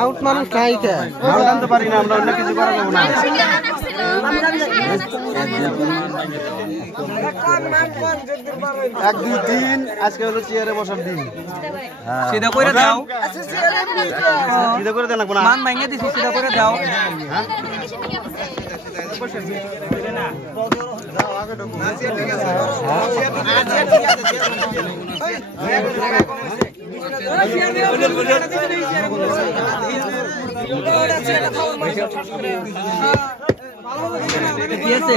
Out মানুষ নাই কে out আনতে পারি না আমরা, অন্য কিছু করা যাবো না। 1 2 3 আজকে হলো চেয়ারে বসার দিন। সিধা করে দাও, সিধা করে দেন না মান ভাঙিয়ে দিছি, সিধা করে দাও। কি আছে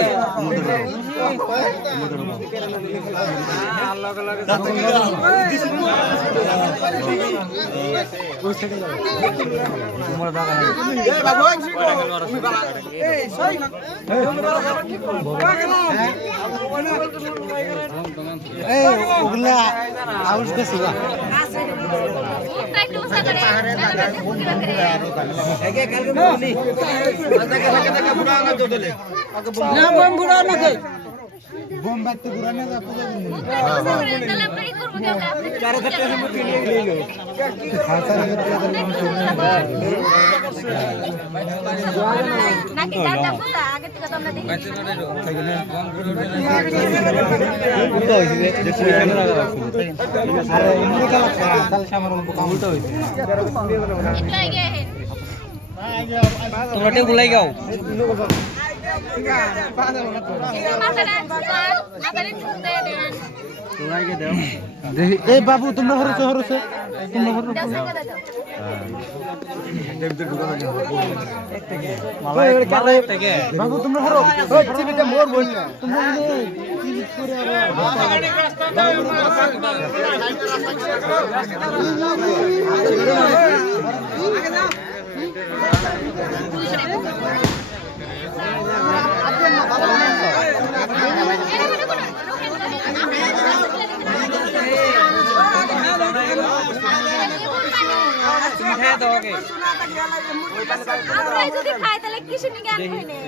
ওগুলা আউট গেছে বোম বাড়তে ঘুরানো তোমরা গুলাই গাও। এই বাবু তোমরা হরছে হরছে তোমরা বাবু তোমরা হরো চিবিটা মোর বল তোমরা চিবিট করে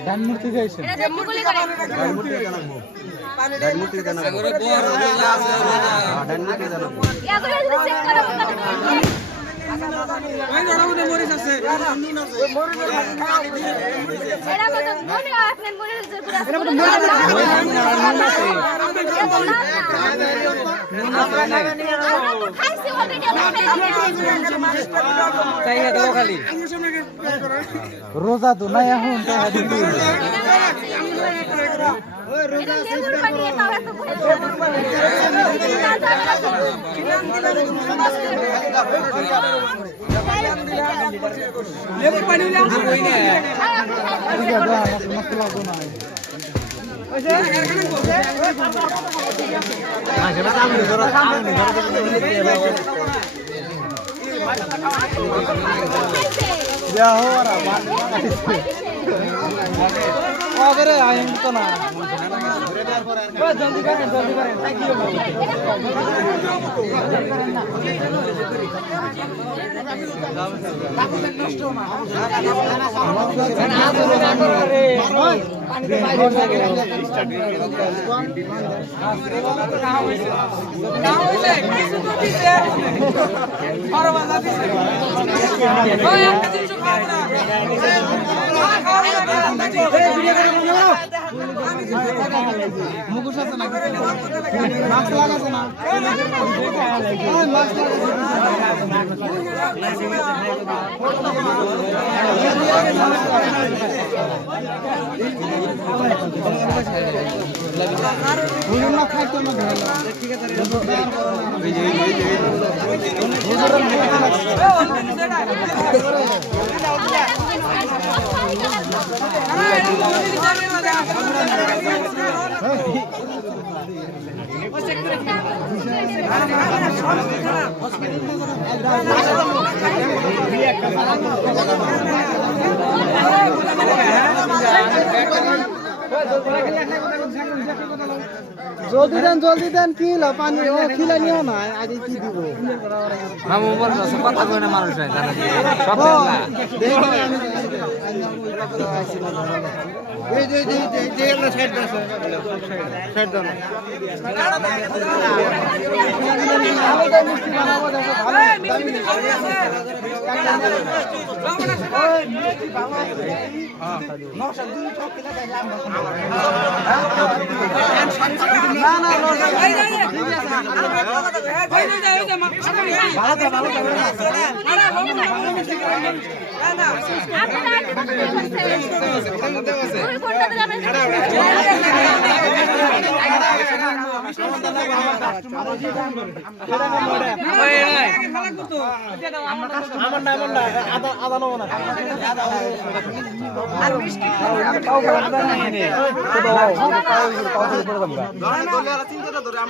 ধানমূর্তি গাইছে রোজা তো নাই এখন अगर आए तो ना जल्दी करें মুখোশ আছে না মাস্ক লাগাছে না খাইতো না ঠিক আছে জলদি দেন কি পানি ও খিলা নিয়ে না আগে কি দিব কথা কই না মানুষ ভালো আর